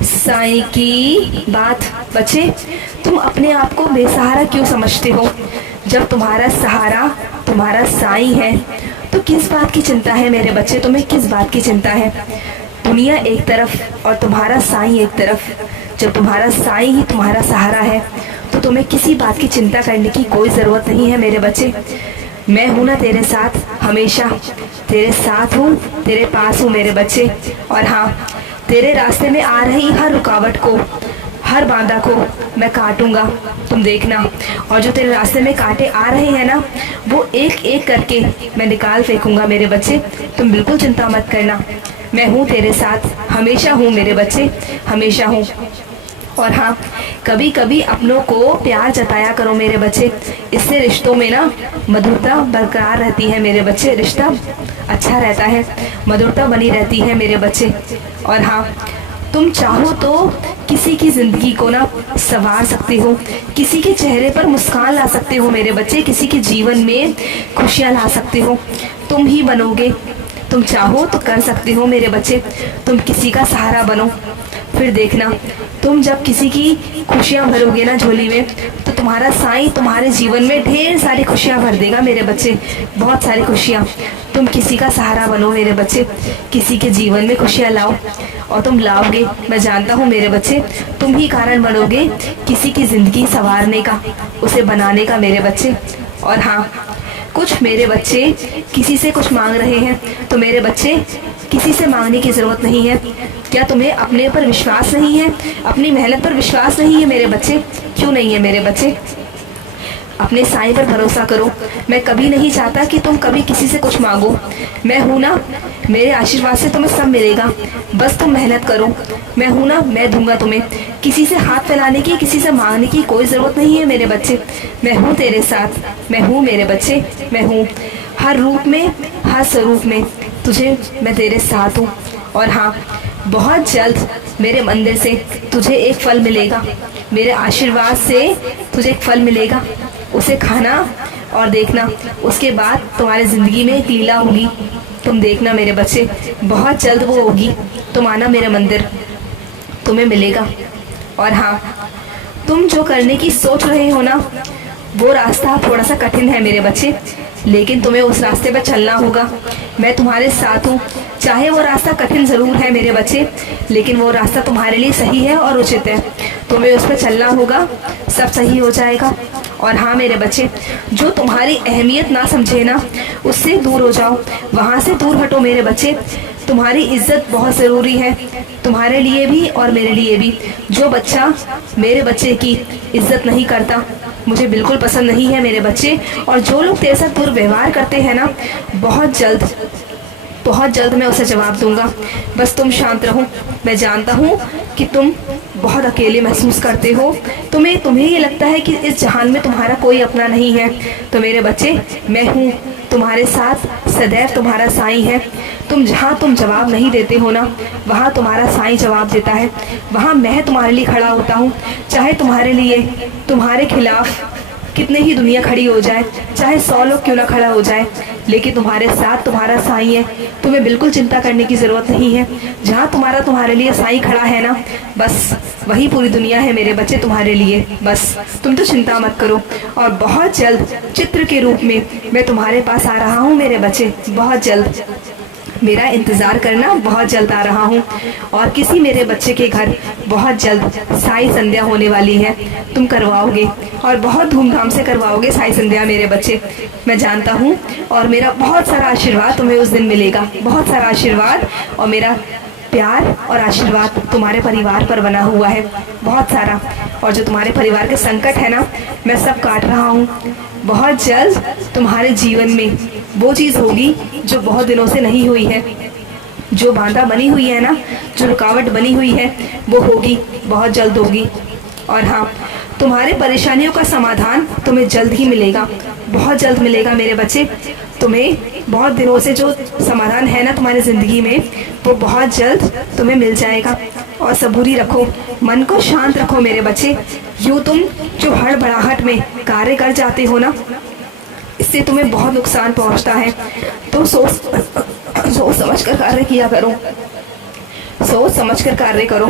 साईं की बात। बच्चे, तुम अपने आप को बेसहारा क्यों समझते हो? जब तुम्हारा सहारा तुम्हारा साईं है तो किस बात की चिंता है मेरे बच्चे? तुम्हें किस बात की चिंता है? दुनिया एक तरफ और तुम्हारा साईं एक तरफ। जब तुम्हारा साईं ही तुम्हारा सहारा है तो तुम्हें किसी बात की चिंता करने की कोई ज़रूरत नहीं है मेरे बच्चे। मैं हूं ना तेरे साथ, हमेशा तेरे साथ हूँ, तेरे पास हूँ मेरे बच्चे। और हाँ, तेरे रास्ते में आ रही हर रुकावट को, हर बाधा को मैं काटूंगा, तुम देखना। और जो तेरे रास्ते में कांटे आ रहे हैं ना, वो एक एक करके मैं निकाल फेंकूंगा मेरे बच्चे। तुम बिल्कुल चिंता मत करना, मैं हूँ तेरे साथ, हमेशा हूँ मेरे बच्चे, हमेशा हूँ। और हाँ, कभी कभी अपनों को प्यार जताया करो मेरे बच्चे, इससे रिश्तों में ना मधुरता बरकरार रहती है मेरे बच्चे। रिश्ता अच्छा रहता है, मधुरता बनी रहती है मेरे बच्चे। और हाँ, तुम चाहो तो किसी की ज़िंदगी को ना संवार सकते हो, किसी के चेहरे पर मुस्कान ला सकते हो मेरे बच्चे, किसी के जीवन में खुशियाँ ला सकते हो। तुम ही बनोगे, तुम चाहो तो कर सकते हो मेरे बच्चे। तुम किसी का सहारा बनो, फिर देखना, तुम जब किसी की खुशियाँ भरोगे ना झोली में, तो तुम्हारा साईं तुम्हारे जीवन में ढेर सारी खुशियाँ भर देगा मेरे बच्चे, बहुत सारी खुशियाँ। तुम किसी का सहारा बनो मेरे बच्चे, किसी के जीवन में खुशियाँ लाओ, और तुम लाओगे, मैं जानता हूँ मेरे बच्चे। तुम ही कारण बनोगे किसी की ज़िंदगी संवारने का, उसे बनाने का मेरे बच्चे। और हाँ, कुछ मेरे बच्चे किसी से कुछ मांग रहे हैं, तो मेरे बच्चे किसी से मांगने की ज़रूरत नहीं है। क्या तुम्हें अपने पर विश्वास नहीं है, अपनी मेहनत पर विश्वास नहीं है मेरे बच्चे? क्यों नहीं है मेरे बच्चे? अपने साईं पर भरोसा करो। मैं कभी नहीं चाहता कि तुम कभी किसी से कुछ मांगो। मैं हूँ ना, मेरे आशीर्वाद से तुम्हें सब मिलेगा, बस तुम मेहनत करो। मैं हूँ ना, मैं दूंगा तुम्हें। किसी से हाथ फैलाने की, किसी से मांगने की कोई ज़रूरत नहीं है मेरे बच्चे। मैं हूँ तेरे साथ, मैं हूँ मेरे बच्चे, मैं हूँ हर रूप में, हर स्वरूप में तुझे, मैं तेरे साथ हूँ। और हाँ, बहुत जल्द मेरे मंदिर से तुझे एक फल मिलेगा, मेरे आशीर्वाद से तुझे एक फल मिलेगा, उसे खाना और देखना, उसके बाद तुम्हारी ज़िंदगी में एक लीला होगी। तुम देखना मेरे बच्चे, बहुत जल्द वो होगी। तुम आना मेरे मंदिर, तुम्हें मिलेगा। और हाँ, तुम जो करने की सोच रहे हो ना, वो रास्ता थोड़ा सा कठिन है मेरे बच्चे, लेकिन तुम्हें उस रास्ते पर चलना होगा। मैं तुम्हारे साथ हूँ, चाहे वो रास्ता कठिन ज़रूर है मेरे बच्चे, लेकिन वो रास्ता तुम्हारे लिए सही है और उचित है। तुम्हें उस पर चलना होगा, सब सही हो जाएगा। और हाँ मेरे बच्चे, जो तुम्हारी अहमियत ना समझे ना, उससे दूर हो जाओ, वहाँ से दूर हटो मेरे बच्चे। तुम्हारी इज्जत बहुत ज़रूरी है, तुम्हारे लिए भी और मेरे लिए भी। जो बच्चा मेरे बच्चे की इज्जत नहीं करता, मुझे बिल्कुल पसंद नहीं है मेरे बच्चे। और जो लोग तेरे साथ दुर्व्यवहार करते हैं ना, बहुत जल्द मैं उसे जवाब दूंगा। बस तुम शांत रहो। मैं जानता हूँ कि तुम बहुत अकेले महसूस करते हो, तुम्हें ये लगता है कि इस जहान में तुम्हारा कोई अपना नहीं है। तो मेरे बच्चे, मैं हूँ तुम्हारे साथ, सदैव तुम्हारा साईं है। तुम जवाब नहीं देते हो ना, वहाँ तुम्हारा साईं जवाब देता है। वहाँ मैं तुम्हारे लिए खड़ा होता हूँ, चाहे तुम्हारे लिए, तुम्हारे खिलाफ कितने ही दुनिया खड़ी हो जाए, चाहे 100 लोग क्यों ना खड़ा हो जाए, लेकिन तुम्हारे साथ तुम्हारा साईं है। तुम्हें बिल्कुल चिंता करने की ज़रूरत नहीं है। जहाँ तुम्हारे लिए साईं खड़ा है ना, बस वही पूरी दुनिया है मेरे बच्चे तुम्हारे लिए। बस तुम तो चिंता मत करो। और बहुत जल्द चित्र के रूप में मैं तुम्हारे पास आ रहा हूँ मेरे बच्चे, बहुत जल्द। मेरा इंतज़ार करना, बहुत जल्द आ रहा हूँ। और किसी मेरे बच्चे के घर बहुत जल्द साई संध्या होने वाली है, तुम करवाओगे, और बहुत धूमधाम से करवाओगे साई संध्या मेरे बच्चे, मैं जानता हूँ। और मेरा बहुत सारा आशीर्वाद तुम्हें उस दिन मिलेगा, बहुत सारा आशीर्वाद। और मेरा प्यार और आशीर्वाद तुम्हारे परिवार पर बना हुआ है, बहुत सारा। और जो तुम्हारे परिवार के संकट है ना, मैं सब काट रहा हूँ। बहुत जल्द तुम्हारे जीवन में वो चीज़ होगी जो बहुत दिनों से नहीं हुई है। जो बाधा बनी हुई है ना, जो रुकावट बनी हुई है, वो होगी, बहुत जल्द होगी। और हाँ, तुम्हारे परेशानियों का समाधान तुम्हें जल्द ही मिलेगा, बहुत जल्द मिलेगा मेरे बच्चे। तुम्हें बहुत दिनों से जो समाधान है ना तुम्हारी ज़िंदगी में, वो बहुत जल्द तुम्हें मिल जाएगा। और सबूरी रखो, मन को शांत रखो मेरे बच्चे। यूँ तुम जो हड़बड़ाहट में कार्य कर जाते हो ना, इससे तुम्हें बहुत नुकसान पहुंचता है। तो सोच समझ कर कार्य किया करो, सोच समझ कर कार्य करो।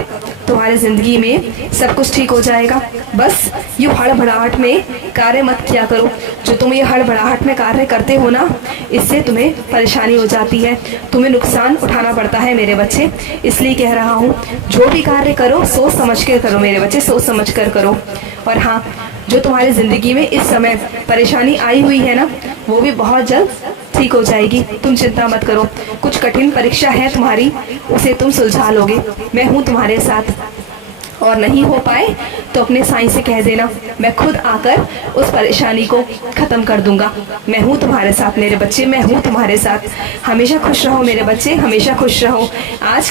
तुम्हारी जिंदगी में सब कुछ ठीक हो जाएगा। बस यूँ हड़बड़ाहट में कार्य मत किया करो। जो तुम ये हड़बड़ाहट में कार्य करते हो ना, इससे तुम्हें परेशानी हो जाती है, तुम्हें नुकसान उठाना पड़ता है मेरे बच्चे। इसलिए कह रहा हूँ, जो भी कार्य करो सोच समझ कर करो मेरे बच्चे, सोच समझ कर करो। और हाँ, जो तुम्हारी ज़िंदगी में इस समय परेशानी आई हुई है ना, वो भी बहुत जल्द ठीक हो जाएगी। तुम चिंता मत करो। कुछ कठिन परीक्षा है तुम्हारी, उसे तुम सुलझा लोगे। मैं हूँ तुम्हारे साथ। और नहीं हो पाए तो अपने साईं से कह देना, मैं खुद आकर उस परेशानी को ख़त्म कर दूंगा। मैं हूँ तुम्हारे साथ मेरे बच्चे, मैं हूँ तुम्हारे साथ। हमेशा खुश रहो मेरे बच्चे, हमेशा खुश रहो। आज